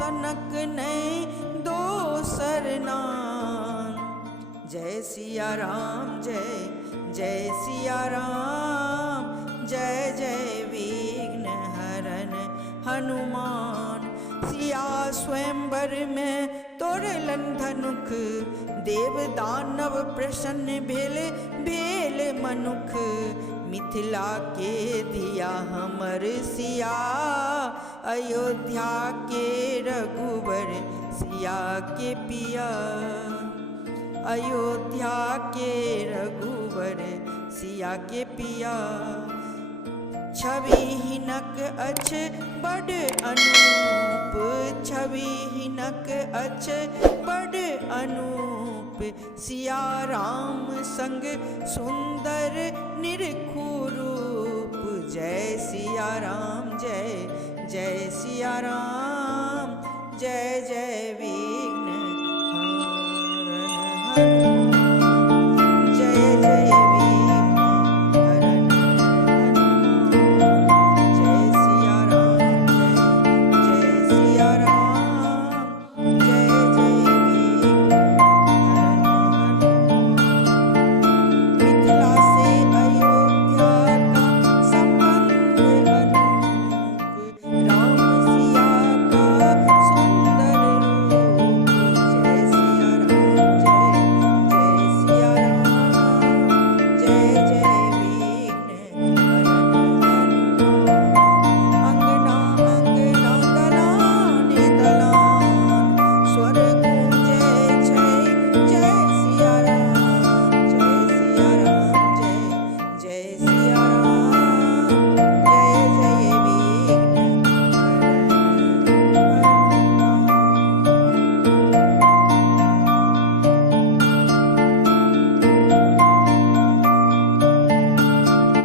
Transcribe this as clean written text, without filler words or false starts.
सनक नहीं दोसर नाम। जय सिया राम जय जय सिया राम, जय जय विघ्न हरन हनुमान। सिया स्वयंवर में तोड़लन धनुख, देव दानव प्रसन्न भेल मनुख। मिथिला के दिया हमर सिया, अयोध्या के रघुवर सिया के पिया। अयोध्या के रघुवर सिया के पिया। छवि हिनक अछ बड़ अनूप, छवि हिनक अछ बड़ अनूप। सिया राम संग सुंदर निरखु रूप। जय सिया राम जय जय सिया राम, जय जय वीर